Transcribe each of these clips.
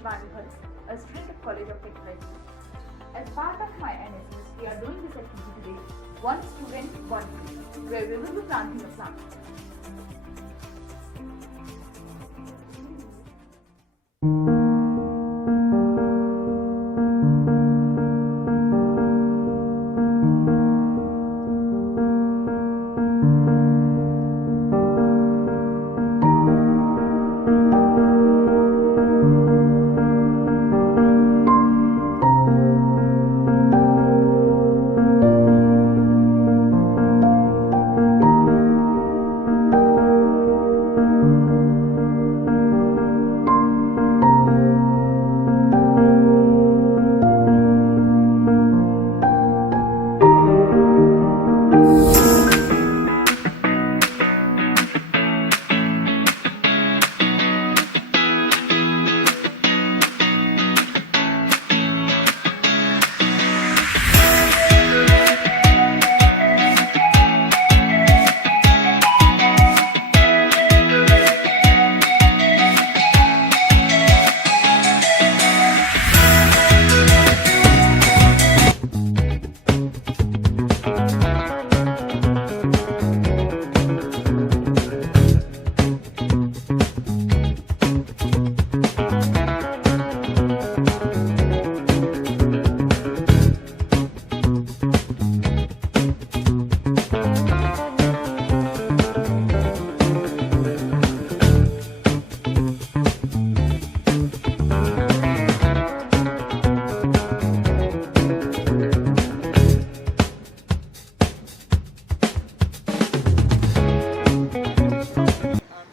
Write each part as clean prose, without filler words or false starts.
Shivani Bhatt, a student of College of Technology. As part of my NSS, we are doing this activity today, one student, one dream, where we will be planting a plant.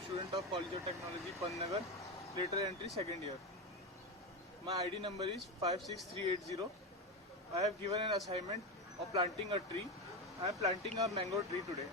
Student of College of Technology, Pantnagar, later entry second year. My ID number is 56380. I have given an assignment of planting a tree. I am planting a mango tree today.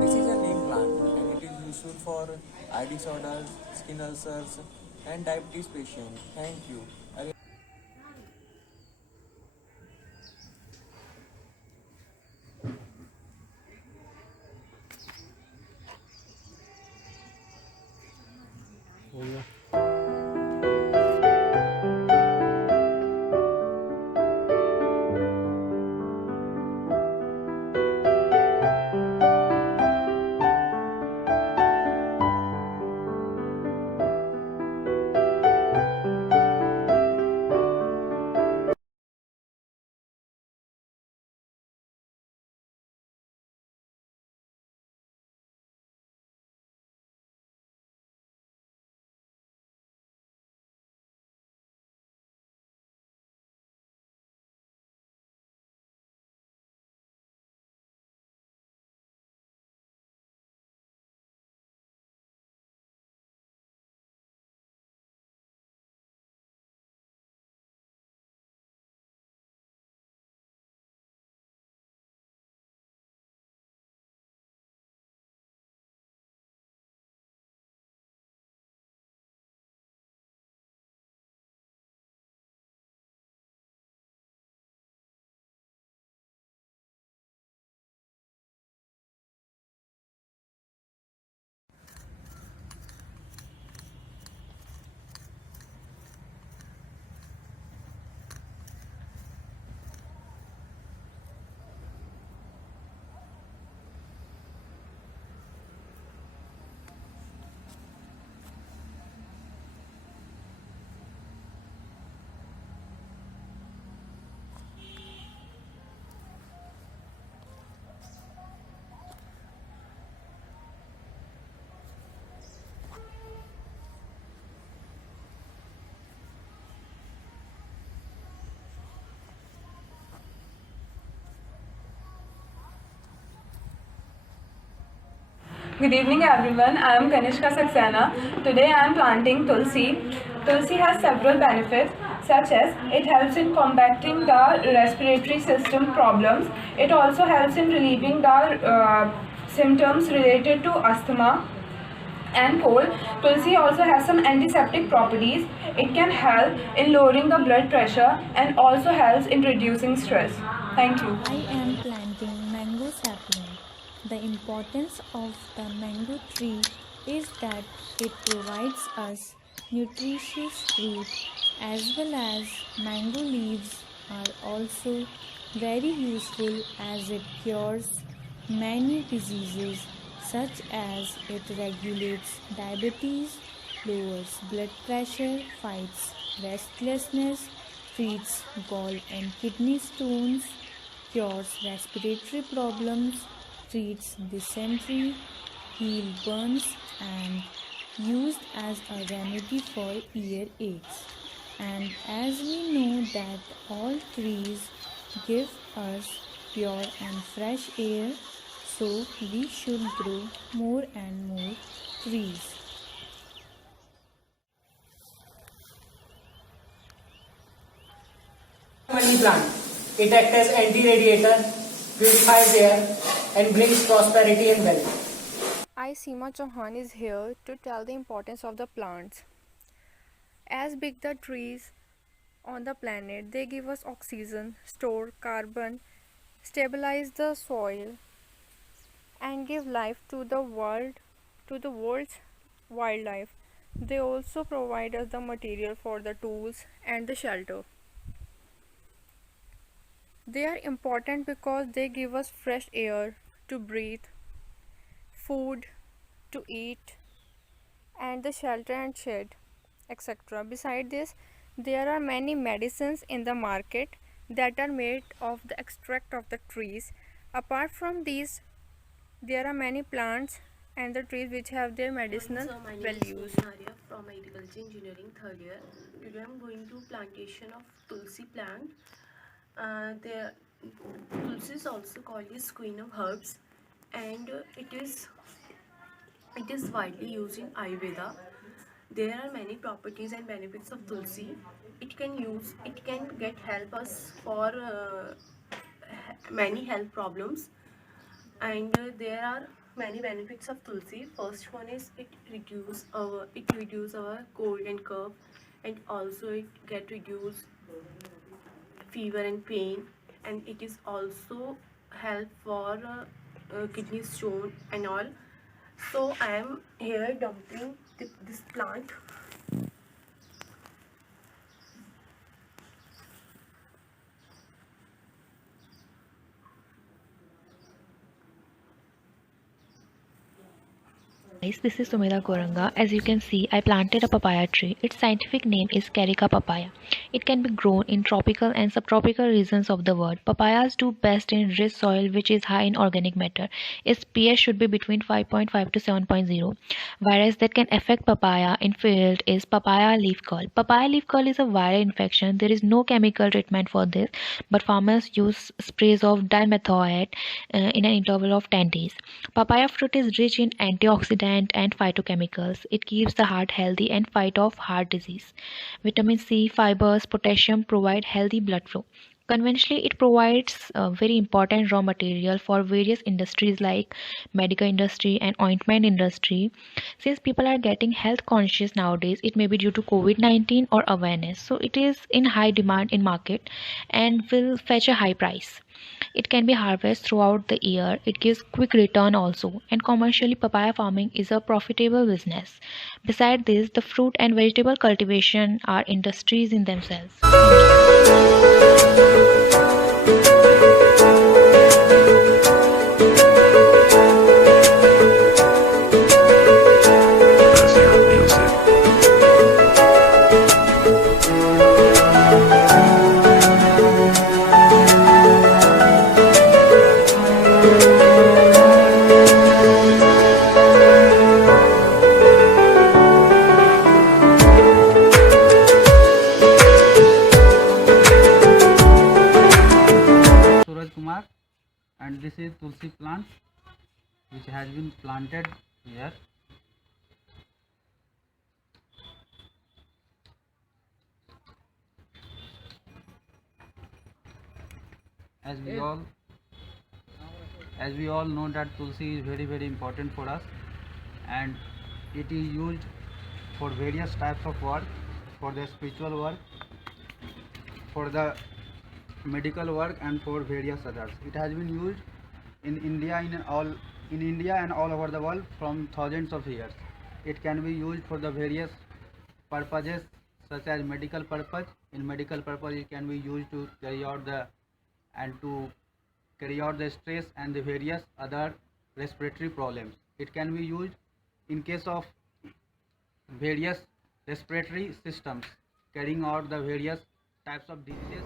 This is a neem plant and it is useful for eye disorders, skin ulcers and diabetes patients. Thank you. Good evening everyone, I am Kanishka Saxena. Today I am planting Tulsi. Tulsi has several benefits such as it helps in combating the respiratory system problems. It also helps in relieving the symptoms related to asthma and cold. Tulsi also has some antiseptic properties. It can help in lowering the blood pressure and also helps in reducing stress. Thank you. I am planting mango sapling. The importance of the mango tree is that it provides us nutritious fruit as well as mango leaves are also very useful as it cures many diseases such as it regulates diabetes, lowers blood pressure, fights restlessness, treats gall and kidney stones, cures respiratory problems, treats dysentery, heal burns and used as a remedy for ear aches. And as we know that all trees give us pure and fresh air, so we should grow more and more trees. Money plant. It acts as anti-radiator, purifies air, and brings prosperity and wealth. I, Seema Chauhan, is here to tell the importance of the plants. As big the trees on the planet, they give us oxygen, store carbon, stabilize the soil, and give life to the world's wildlife. They also provide us the material for the tools and the shelter. They are important because they give us fresh air to breathe, food to eat, and the shelter and shade, etc. Besides this, there are many medicines in the market that are made of the extract of the trees. Apart from these, there are many plants and the trees which have their medicinal values. My name is from Agriculture Engineering third year. Today I am going to plantation of Tulsi plant. Tulsi is also called as queen of herbs, and it is widely used in Ayurveda. There are many properties and benefits of Tulsi. It can get help us for many health problems, and there are many benefits of Tulsi. First one is it reduce our cold and cough, and also it get reduce fever and pain, and it is also help for kidney stone and all. So I am here dumping this plant. Guys, this is Sumira Goranga. As you can see, I planted a papaya tree. Its scientific name is Carica papaya. It can be grown in tropical and subtropical regions of the world. Papayas do best in rich soil which is high in organic matter. Its pH should be between 5.5 to 7.0. Virus that can affect papaya in field is papaya leaf curl. Papaya leaf curl is a viral infection. There is no chemical treatment for this, but farmers use sprays of dimethoate in an interval of 10 days. Papaya fruit is rich in antioxidants and phytochemicals. It keeps the heart healthy and fight off heart disease. Vitamin C, fibers, potassium provide healthy blood flow. Conventionally, it provides a very important raw material for various industries like medical industry and ointment industry. Since people are getting health conscious nowadays, it may be due to COVID-19 or awareness. So it is in high demand in market and will fetch a high price. It can be harvested throughout the year. It gives quick return also, and commercially papaya farming is a profitable business. Besides this, the fruit and vegetable cultivation are industries in themselves. And this is Tulsi plant which has been planted here. As we all know that Tulsi is very important for us, and it is used for various types of work, for the spiritual work, for the medical work, and for various others. It has been used in India and all over the world from thousands of years. It can be used for the various purposes such as medical purpose. In medical purpose, it can be used to carry out the stress and the various other respiratory problems. It can be used in case of various respiratory systems, carrying out the various types of diseases